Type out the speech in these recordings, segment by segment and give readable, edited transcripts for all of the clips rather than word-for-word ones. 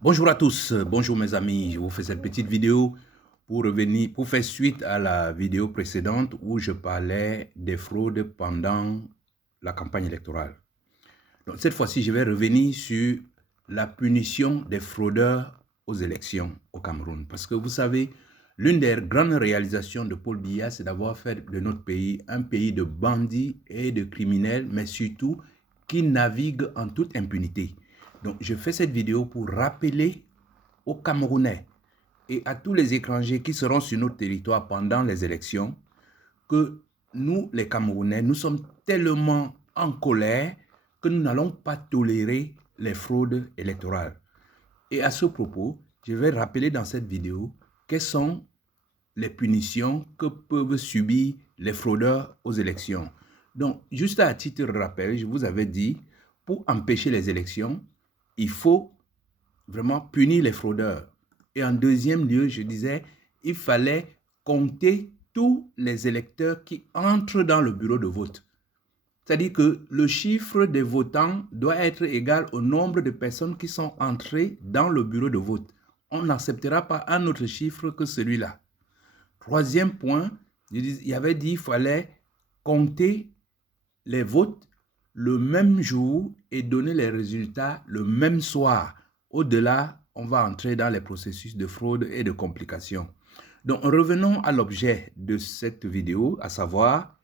Bonjour à tous, bonjour mes amis. Je vous fais cette petite vidéo pour faire suite à la vidéo précédente où je parlais des fraudes pendant la campagne électorale. Donc cette fois-ci, je vais revenir sur la punition des fraudeurs aux élections au Cameroun. Parce que vous savez, l'une des grandes réalisations de Paul Biya, c'est d'avoir fait de notre pays un pays de bandits et de criminels, mais surtout qui navigue en toute impunité. Donc, je fais cette vidéo pour rappeler aux Camerounais et à tous les étrangers qui seront sur notre territoire pendant les élections que nous, les Camerounais, nous sommes tellement en colère que nous n'allons pas tolérer les fraudes électorales. Et à ce propos, je vais rappeler dans cette vidéo quelles sont les punitions que peuvent subir les fraudeurs aux élections. Donc, juste à titre de rappel, je vous avais dit, pour empêcher les élections, il faut vraiment punir les fraudeurs. Et en deuxième lieu, je disais, il fallait compter tous les électeurs qui entrent dans le bureau de vote. C'est-à-dire que le chiffre des votants doit être égal au nombre de personnes qui sont entrées dans le bureau de vote. On n'acceptera pas un autre chiffre que celui-là. Troisième point, il avait dit qu'il fallait compter les votes le même jour et donner les résultats le même soir. Au-delà, on va entrer dans les processus de fraude et de complications. Donc, revenons à l'objet de cette vidéo, à savoir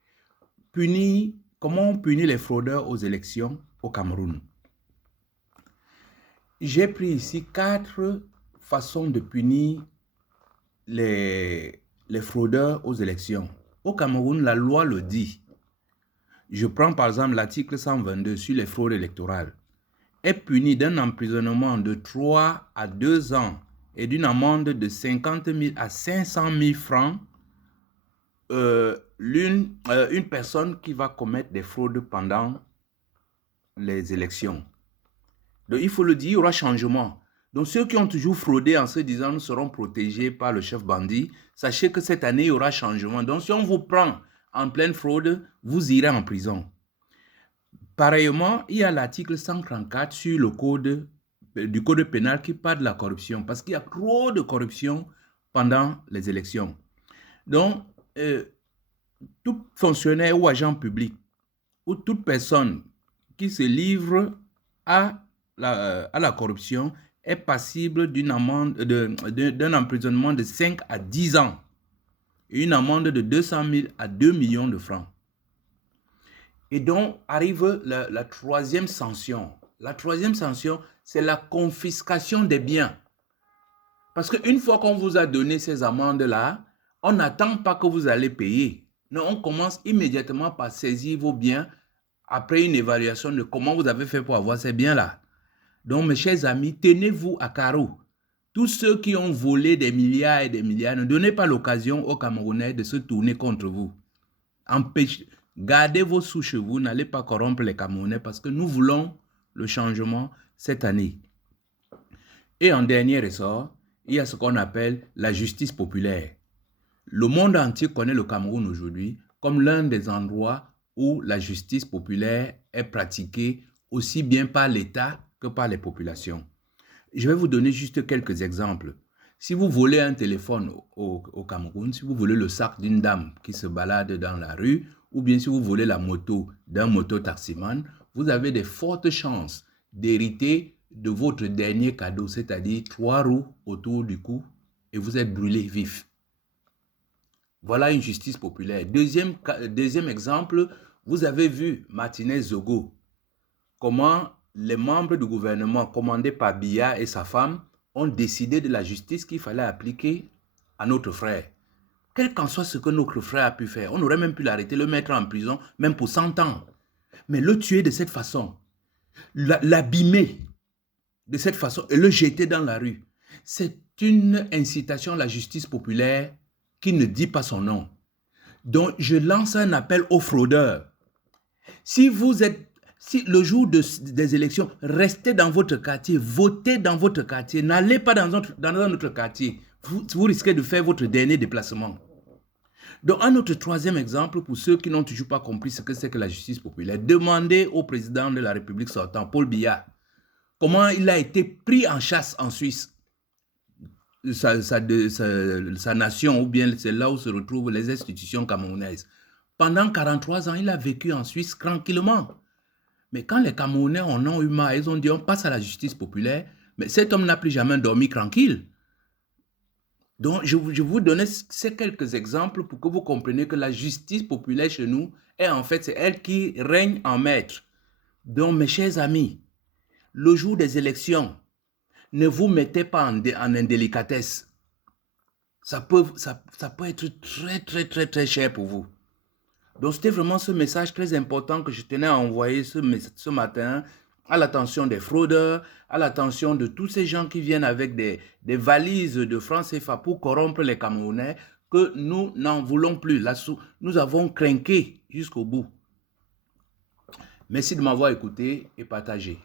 comment on punit les fraudeurs aux élections au Cameroun. J'ai pris ici 4 façons de punir les fraudeurs aux élections. Au Cameroun, la loi le dit. Je prends par exemple l'article 122 sur les fraudes électorales. Est puni d'un emprisonnement de 3 à 2 ans et d'une amende de 50 000 à 500 000 francs une personne qui va commettre des fraudes pendant les élections. Donc il faut le dire, il y aura changement. Donc ceux qui ont toujours fraudé en se disant nous serons protégés par le chef bandit, sachez que cette année il y aura changement. Donc si on vous prend en pleine fraude, vous irez en prison. Pareillement, il y a l'article 134 sur le du code pénal qui parle de la corruption, parce qu'il y a trop de corruption pendant les élections. Donc, tout fonctionnaire ou agent public ou toute personne qui se livre à la corruption est passible d'une amende d'un emprisonnement de 5 à 10 ans et une amende de 200 000 à 2 millions de francs. Et donc arrive la troisième sanction. La troisième sanction, c'est la confiscation des biens. Parce qu'une fois qu'on vous a donné ces amendes-là, on n'attend pas que vous allez payer. Non, on commence immédiatement par saisir vos biens après une évaluation de comment vous avez fait pour avoir ces biens-là. Donc, mes chers amis, tenez-vous à carreau. Tous ceux qui ont volé des milliards et des milliards, ne donnez pas l'occasion aux Camerounais de se tourner contre vous. Gardez vos sous chez vous, n'allez pas corrompre les Camerounais parce que nous voulons le changement cette année. Et en dernier ressort, il y a ce qu'on appelle la justice populaire. Le monde entier connaît le Cameroun aujourd'hui comme l'un des endroits où la justice populaire est pratiquée aussi bien par l'État que par les populations. Je vais vous donner juste quelques exemples. Si vous volez un téléphone au Cameroun, si vous volez le sac d'une dame qui se balade dans la rue, ou bien si vous volez la moto d'un moto-taximan, vous avez de fortes chances d'hériter de votre dernier cadeau, c'est-à-dire 3 roues autour du cou, et vous êtes brûlé vif. Voilà une justice populaire. Deuxième exemple, vous avez vu Martinez Zogo, comment les membres du gouvernement commandés par Biya et sa femme ont décidé de la justice qu'il fallait appliquer à notre frère. Quel qu'en soit ce que notre frère a pu faire, on aurait même pu l'arrêter, le mettre en prison, même pour 100 ans. Mais le tuer de cette façon, l'abîmer de cette façon et le jeter dans la rue, c'est une incitation à la justice populaire qui ne dit pas son nom. Donc, je lance un appel aux fraudeurs. Si le jour des élections, restez dans votre quartier, votez dans votre quartier, n'allez pas dans notre quartier. Vous risquez de faire votre dernier déplacement. Donc, un autre troisième exemple, pour ceux qui n'ont toujours pas compris ce que c'est que la justice populaire, demandez au président de la République sortant, Paul Biya, comment il a été pris en chasse en Suisse. Sa nation, ou bien c'est là où se retrouvent les institutions camerounaises. Pendant 43 ans, il a vécu en Suisse tranquillement. Mais quand les Camerounais en ont eu marre, ils ont dit on passe à la justice populaire, mais cet homme n'a plus jamais dormi tranquille. Donc, je vous donne ces quelques exemples pour que vous compreniez que la justice populaire chez nous est en fait, c'est elle qui règne en maître. Donc, mes chers amis, le jour des élections, ne vous mettez pas en indélicatesse. Ça peut être très cher pour vous. Donc, c'était vraiment ce message très important que je tenais à envoyer ce matin à l'attention des fraudeurs, à l'attention de tous ces gens qui viennent avec des valises de francs CFA pour corrompre les Camerounais, que nous n'en voulons plus. Là, nous avons craqué jusqu'au bout. Merci de m'avoir écouté et partagé.